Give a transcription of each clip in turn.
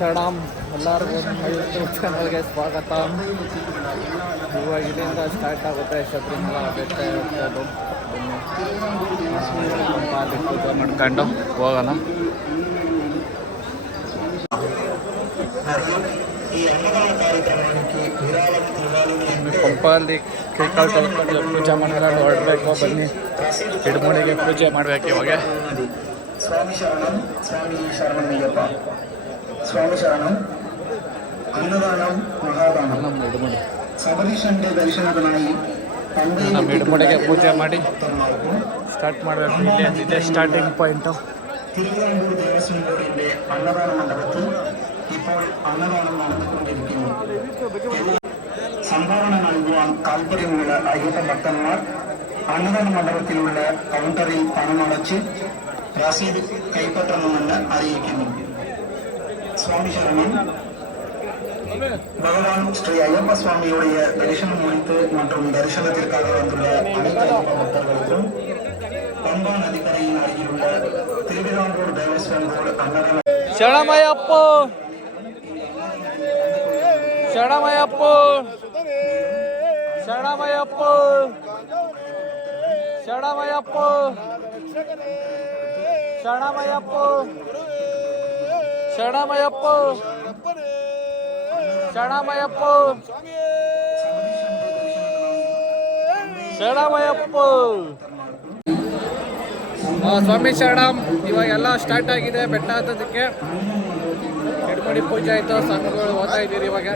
ಶರಣಂ ಎಲ್ಲರಿಗೂ ನಮ್ಮ ಯೂಟ್ಯೂಬ್ ಚಾನಲ್ಗೆ ಸ್ವಾಗತ. ಇವಾಗ ಇಲ್ಲಿಂದ ಸ್ಟಾರ್ಟ್ ಆಗುತ್ತೆ ಶಬರಿಮಲ ಬೆಟ್ಟ ಇರ್ತದ್ದು. ಅಲ್ಲಿ ಪೂಜೆ ಮಾಡ್ಕೊಂಡು ಹೋಗೋಣ. ಪಂಪಲ್ಲಿ ಕೈಕಾಲು ತೊಳ್ಕೊಂಡು ಪೂಜೆ ಮಾಡ್ಕೊಂಡು ಹೊರಡಬೇಕು. ಬನ್ನಿ, ಹಿಡ್ಮುಡಿಗೆ ಪೂಜೆ ಮಾಡಬೇಕು ಇವಾಗ. ಸ್ವಾಮಿ ಶರಣಂ, ಸ್ವಾಮಿ ಶರಣಮಯ್ಯಪ್ಪ, ಸ್ವಾಮಿ ಶರಣಂ. ಅನ್ನದಾನಂ ಮಹಾದಾನಂ. ಶಬರೀಶಂಡೆ ದರ್ಶನದ ನಾಯಿ ನಮ್ಮ ಹಿಡ್ಮುಡಿಗೆ ಪೂಜೆ ಮಾಡಿ ಸ್ಟಾರ್ಟ್ ಮಾಡಬೇಕು. ಇಲ್ಲೇ ಸ್ಟಾರ್ಟಿಂಗ್ ಪಾಯಿಂಟು. തിരുവിതാംകൂർ ദേവസ്വം ബോർഡിന്റെ അന്നദാന മണ്ഡപത്തിൽ ഇപ്പോൾ അന്നദാനം നടന്നുകൊണ്ടിരിക്കുന്നു. സംഭാവന നൽകുവാൻ താല്പര്യമുള്ള അയ്യപ്പ ഭക്തന്മാർ അന്നദാന മണ്ഡപത്തിലുള്ള കൗണ്ടറിൽ പണമടച്ച് രസീത് കൈപ്പற்றണമെന്ന് അറിയിക്കുന്നു. സ്വാമി ശരണം. பகவான் ஸ்ரீ ஐயப்ப சுவாமியுடைய தரிசனம் முடித்து மற்றும் தரிசனத்திற்காக வந்துள்ள அனைத்து ஐயப்ப பக்தர்களுக்கும் பம்பா நதிக்கரையின் அருகிலுள்ள திருவிதாங்கூர் தேவஸ்வம் போர்டு அன்னதான ಶರಣಮಯ್ಯಪ್ಪ, ಶರಣಮಯ್ಯಪ್ಪ, ಶರಣಮಯ್ಯಪ್ಪ, ಶರಣಮಯ್ಯಪ್ಪ, ಶರಣಮಯ್ಯಪ್ಪ, ಶರಣಮಯ್ಯಪ್ಪ, ಶರಣಮಯ್ಯಪ್ಪ, ಶರಣಮಯ್ಯಪ್ಪ. ಸ್ವಾಮಿ ಶರಣಂ. ಇವಾಗೆಲ್ಲ ಸ್ಟಾರ್ಟ್ ಆಗಿದೆ ಬೆಟ್ಟ ಹತ್ತೋದಕ್ಕೆ. ಹಿಡ್ಮುಡಿ ಪೂಜೆ ಆಯಿತು, ಸ್ವಾಮಿಗಳು ಓದ್ತಾ ಇದ್ದೀರಿ ಇವಾಗ.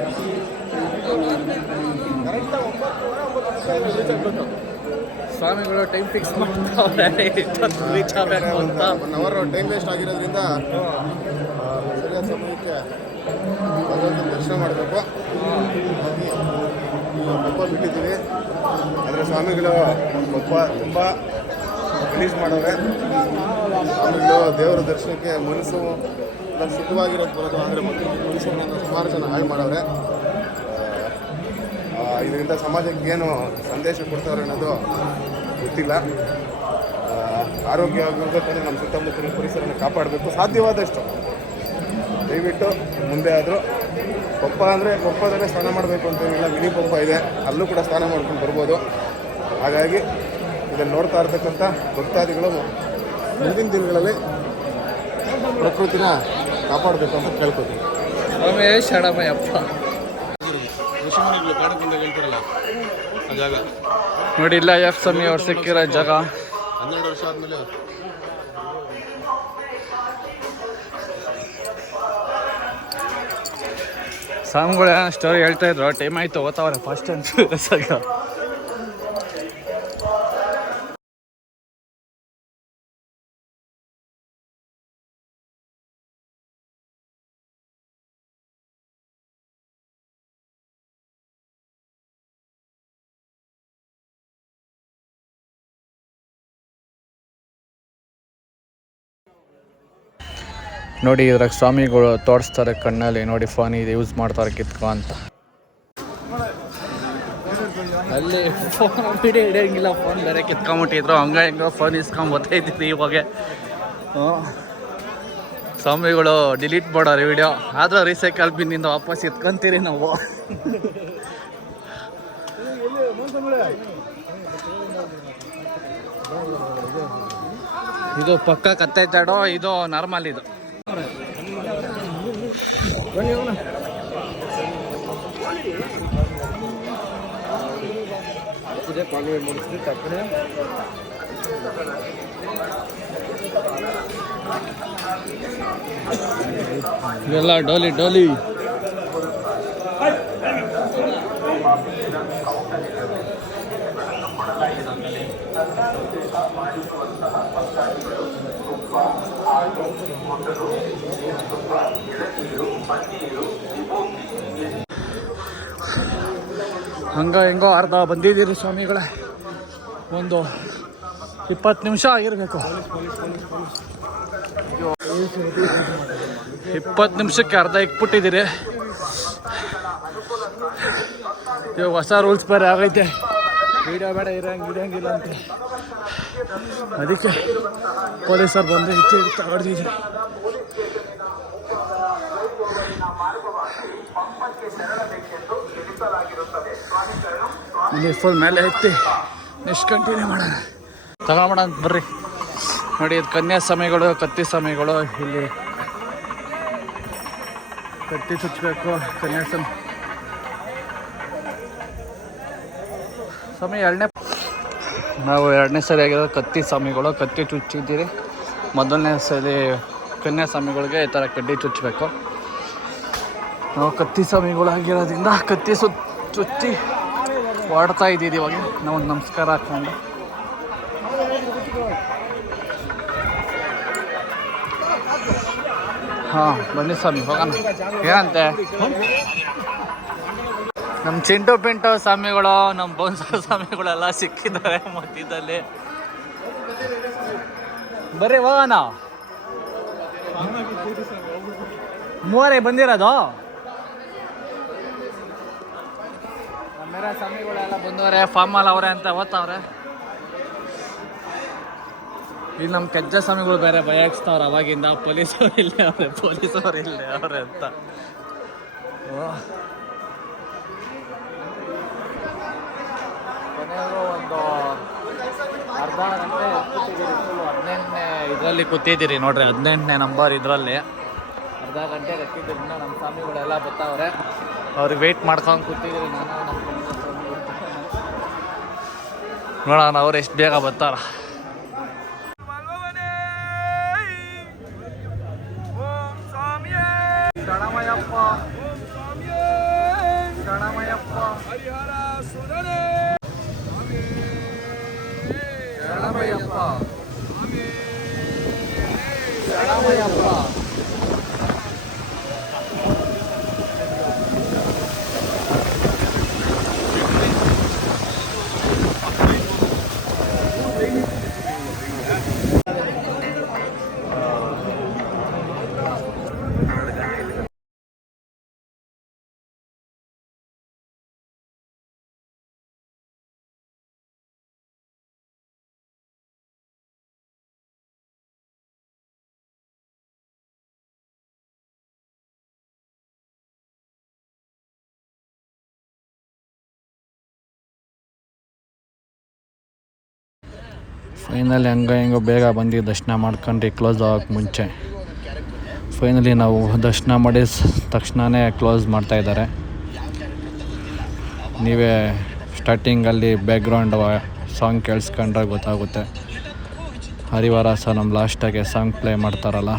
ಸ್ವಾಮಿಗಳು ಟೈಮ್ ಫಿಕ್ಸ್ ಮಾಡ್ತಾವ್ರೆ, ಇಷ್ಟೊತ್ತು ರೀಚ್ ಆಗಬೇಕು ಅಂತ. 1 ಅವರ್ ಟೈಮ್ ವೇಸ್ಟ್ ಆಗಿರೋದ್ರಿಂದ ಸರಿಯಾದ ಸಮಯಕ್ಕೆ ಭಗವಂತನ ದರ್ಶನ ಮಾಡಬೇಕು. ಕೊಪ್ಪ ಬಿಟ್ಟಿದ್ದೀವಿ, ಆದರೆ ಸ್ವಾಮಿಗಳು ಕೊಪ್ಪ ತುಂಬ ರಿಲೀಸ್ ಮಾಡವ್ರೆ. ಸ್ವಾಮಿಗಳು ದೇವರ ದರ್ಶನಕ್ಕೆ ಮನಸ್ಸು ಸುಖವಾಗಿರೋದು ಬರೋದು, ಅಂದರೆ ಮನಸ್ಸನ್ನು ಸುಮಾರು ಜನ ಹಾಳು ಮಾಡವ್ರೆ. ಇದರಿಂದ ಸಮಾಜಕ್ಕೆ ಏನು ಸಂದೇಶ ಕೊಡ್ತಾವ್ರೆ ಅನ್ನೋದು ಗೊತ್ತಿಲ್ಲ. ಆರೋಗ್ಯವಾಗಿರ್ಬೇಕಂದ್ರೆ ನಮ್ಮ ಸುತ್ತಮುತ್ತಲಿನ ಪರಿಸರನ ಕಾಪಾಡಬೇಕು. ಸಾಧ್ಯವಾದಷ್ಟು ದಯವಿಟ್ಟು ಮುಂದೆ ಆದರೂ ಕೊಪ್ಪ ಅಂದರೆ ಕೊಪ್ಪದಲ್ಲೇ ಸ್ನಾನ ಮಾಡಬೇಕು ಅಂತೇನಿಲ್ಲ, ಮಿನಿ ಪಂಪ ಇದೆ, ಅಲ್ಲೂ ಕೂಡ ಸ್ನಾನ ಮಾಡ್ಕೊಂಡು ಬರ್ಬೋದು. ಹಾಗಾಗಿ ಇದನ್ನು ನೋಡ್ತಾ ಇರ್ತಕ್ಕಂಥ ಭಕ್ತಾದಿಗಳು ಮುಂದಿನ ದಿನಗಳಲ್ಲಿ ಪ್ರಕೃತಿನ ಕಾಪಾಡಬೇಕು ಅಂತ ಕೇಳ್ಕೊತೀವಿ. ರಮೇಶ್ ಶರಣಮಯ್ಯಪ್ಪ ಹೇಳ್ತಾರಲ್ಲ ಆ ಜಾಗ ನೋಡಿ, ಇಲ್ಲ ಎಫ್ ಸ್ವಾಮಿ ಅವ್ರು ಸಿಕ್ಕಿರೋ ಜಾಗ. 12 ವರ್ಷ ಆದಮೇಲೆ ಸ್ವಾಮಿಗಳ ಸ್ಟೋರಿ ಹೇಳ್ತಾ ಇದ್ರು. ಟೈಮ್ ಆಯ್ತು, ಓದ್ತಾವ್ರೆ ಫಸ್ಟ್ ಅನ್ಸಾಗ. ನೋಡಿ, ಇದ್ರಾಗ ಸ್ವಾಮಿಗಳು ತೋರಿಸ್ತಾರೆ ಕಣ್ಣಲ್ಲಿ. ನೋಡಿ, ಫೋನ್ ಇದು ಯೂಸ್ ಮಾಡ್ತಾರೆ ಕಿತ್ಕೊ ಅಂತ. ಅಲ್ಲಿ ಫೋನ್ ವಿಡಿಯೋ ಹಿಡಿಯೋಂಗಿಲ್ಲ, ಫೋನ್ ಬೇರೆ ಕಿತ್ಕೊಂಬಿಟ್ಟಿದ್ರು. ಹೆಂಗೋ ಫೋನ್ ಇಸ್ಕೊಂಬತ್ತೈತಿದ್ವಿ ಇವಾಗ. ಸ್ವಾಮಿಗಳು ಡಿಲೀಟ್ ಮಾಡೋರು ವಿಡಿಯೋ, ಆದರೂ ರೀಸೈಕಲ್ ಬಿನ್ನಿಂದ ವಾಪಸ್ ಎತ್ಕೊಂತೀರಿ ನಾವು. ಇದು ಪಕ್ಕ ಕತ್ತೈತಾಡೋ, ಇದು ನಾರ್ಮಲ್. ಇದು ಇವೆಲ್ಲ ಡೋಲಿ ಡೋಲಿ. ಹಂಗ ಹೆಂಗೋ ಅರ್ಧ ಬಂದಿದ್ದೀರಿ ಸ್ವಾಮಿಗಳೇ. ಒಂದು 20 ನಿಮಿಷ ಆಗಿರಬೇಕು. 20 ನಿಮಿಷಕ್ಕೆ ಅರ್ಧ ಇಕ್ಬಿಟ್ಟಿದ್ದೀರಿ. ಇವಾಗ ಹೊಸ ರೂಲ್ಸ್ ಬೇರೆ ಆಗೈತೆ, ವೀಡಿಯೋ ಬೇಡ ಇರಂಗಿಲ್ಲ ಅಂತ. ಅದಕ್ಕೆ ಪೊಲೀಸರು ಬಂದು ಹೊಡೆದಿದ್ರು. ಇಲ್ಲಿ ಫುಲ್ ಮೇಲೆ ಎತ್ತಿ ನೆಕ್ಸ್ಟ್ ಕಂಟಿನ್ಯೂ ಮಾಡೋಣ ತಗೊಳ್ಳೋಣ ಅಂತ ಬರ್ರಿ. ನೋಡಿ ಇದು ಕನ್ಯಾಸ್ವಾಮಿಗಳು, ಕತ್ತಿ ಸ್ವಾಮಿಗಳು. ಇಲ್ಲಿ ಕತ್ತಿ ಚುಚ್ಚಬೇಕು ಕನ್ಯಾಸ್ವಾಮಿ ಸ್ವಾಮಿ. ನಾವು 2ನೇ ಸರಿ ಆಗಿರೋದು ಕತ್ತಿ ಸ್ವಾಮಿಗಳು. ಕತ್ತಿ ಚುಚ್ಚಿದ್ದೀರಿ. ಮೊದಲನೇ ಸರಿ ಕನ್ಯಾಸ್ವಾಮಿಗಳಿಗೆ ಈ ಥರ ಕಡ್ಡಿ ಚುಚ್ಚಬೇಕು. ನಾವು ಕತ್ತಿ ಸ್ವಾಮಿಗಳು ಆಗಿರೋದ್ರಿಂದ ಕತ್ತಿ ಚುಚ್ಚಿ ಹೊಡ್ತಾ ಇದ್ದೀವಿ. ಇವಾಗ ನಾವು ನಮಸ್ಕಾರ ಹಾಕ್ಕೊಂಡು ಹಾಂ ಬನ್ನಿ ಸ್ವಾಮಿ ಹೋಗೋಣ. ಏನಂತೆ ನಮ್ಮ ಚಿಂಟು ಪಿಂಟು ಸ್ವಾಮಿಗಳು, ನಮ್ಮ ಬೋನ್ಸ ಸ್ವಾಮಿಗಳೆಲ್ಲ ಸಿಕ್ಕಿದ್ದಾರೆ ಮಧ್ಯದಲ್ಲಿ. ಬರ್ರಿ ಹೋಗೋಣ. 3 ಬಂದಿರೋದು. ನಮ್ಮೆಲ್ಲ ಸ್ವಾಮಿಗಳೆಲ್ಲ ಬಂದವ್ರೆ, ಫಾರ್ಮಲ್ ಅವರೇ ಅಂತ ಓದ್ತಾವ್ರೆ. ಇಲ್ಲಿ ನಮ್ಮ ಕೆಜ್ಜ ಸ್ವಾಮಿಗಳು ಬೇರೆ ಭಯ ಹಾಕ್ಸ್ತಾವ್ರೆ ಅವಾಗಿಂದ. ಪೊಲೀಸವ್ರು ಇಲ್ಲೇ ಅವ್ರೆ, ಪೊಲೀಸವ್ರು ಇಲ್ಲೇ ಅವ್ರೆ ಅಂತ. ಕೊನೆಗೂ ಒಂದು ಅರ್ಧ ಗಂಟೆ ಕೂತಿದ್ದೀರಿ. 18ನೇ ಇದರಲ್ಲಿ ಕೂತಿದ್ದೀರಿ ನೋಡ್ರಿ, 18ನೇ ನಂಬರ್ ಇದರಲ್ಲಿ. ಅರ್ಧ ಗಂಟೆ ಎತ್ತಿದ್ದರಿಂದ ನಮ್ಮ ಸ್ವಾಮಿಗಳೆಲ್ಲ ಬರ್ತಾವ್ರೆ. ಅವ್ರಿಗೆ ವೆಯ್ಟ್ ಮಾಡ್ಕೊಂಡು ಕೂತಿದ್ದೀರಿ. ನಾನು ನಮ್ಮ ನೋಡೋಣ ಅವ್ರು ಎಷ್ಟು ಬೇಗ ಬರ್ತಾರ. ಶರಣಮಯ್ಯಪ್ಪ, ಶರಣಮಯ್ಯಪ್ಪ, ಹರಿಹರ ಸುಧನೆ, ಶರಣಮಯ್ಯಪ್ಪ, ಶರಣಮಯ್ಯಪ್ಪ. ಫೈನಲಿ ಹೆಂಗೋ ಬೇಗ ಬಂದು ದರ್ಶನ ಮಾಡ್ಕೊಂಡು ಕ್ಲೋಸ್ ಆಗೋಕ್ಕೆ ಮುಂಚೆ ಫೈನಲಿ ನಾವು ದರ್ಶನ ಮಾಡಿ ತಕ್ಷಣವೇ ಕ್ಲೋಸ್ ಮಾಡ್ತಾಯಿದ್ದಾರೆ. ನೀವೇ ಸ್ಟಾರ್ಟಿಂಗಲ್ಲಿ ಬ್ಯಾಕ್ಗ್ರೌಂಡ್ ಸಾಂಗ್ ಕೇಳಿಸ್ಕೊಂಡ್ರೆ ಗೊತ್ತಾಗುತ್ತೆ. ಹರಿವಾರ ಸಹ ನಮ್ಮ ಲಾಸ್ಟಾಗೆ ಸಾಂಗ್ ಪ್ಲೇ ಮಾಡ್ತಾರಲ್ಲ,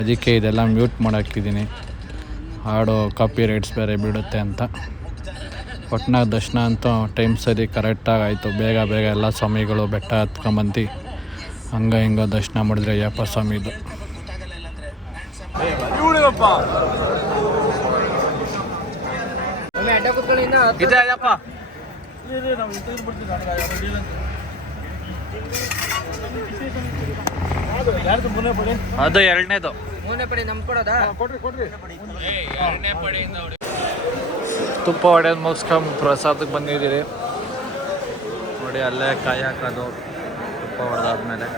ಅದಕ್ಕೆ ಇದೆಲ್ಲ ಮ್ಯೂಟ್ ಮಾಡೋಕ್ಕಿದ್ದೀನಿ. ಹಾಡು ಕಾಪಿ ರೈಟ್ಸ್ ಬೇರೆ ಬಿಡುತ್ತೆ ಅಂತ. ಒಟ್ನಾಗ ದರ್ಶನ ಅಂತೂ ಟೈಮ್ ಸರಿ ಕರೆಕ್ಟಾಗಿ ಆಯಿತು. ಬೇಗ ಎಲ್ಲ ಸ್ವಾಮಿಗಳು ಬೆಟ್ಟ ಹತ್ಕೊಂಬಂದು ಹಿಂಗೆ ದರ್ಶನ ಮಾಡಿದ್ರೆ ಅಯ್ಯಪ್ಪ ಸ್ವಾಮಿದು. ಅದು 2ನೇದು. ತುಪ್ಪ ಹೊಡೆಯೋದು ಮುಗಿಸ್ಕೊಂಡು ಪ್ರಸಾದಕ್ಕೆ ಬಂದಿದ್ದೀರಿ ನೋಡಿ. ಅಲ್ಲೇ ಕಾಯಿ ಹಾಕೋದು ತುಪ್ಪ ಹೊಡೆದಾದ್ಮೇಲೆ.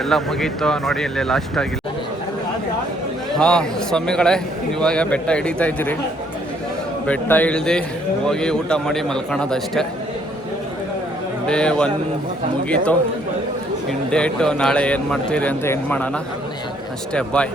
ಎಲ್ಲ ಮುಗೀತು ನೋಡಿ. ಇಲ್ಲಿ ಲಾಸ್ಟ್ ಆಗಿಲ್ಲ. ಹಾಂ ಸ್ವಾಮಿಗಳೇ, ಇವಾಗ ಬೆಟ್ಟ ಹಿಡಿತಾ ಇದ್ದೀರಿ. ಬೆಟ್ಟ ಇಳ್ದು ಹೋಗಿ ಊಟ ಮಾಡಿ ಮಲ್ಕೊಳೋದಷ್ಟೇ. ಡೇ 1 ಮುಗೀತು. ಇನ್ನು ಡೇಟು ನಾಳೆ ಏನು ಮಾಡ್ತೀರಿ ಅಂತ ಮಾಡೋಣ ಅಷ್ಟೇ. ಬಾಯ್.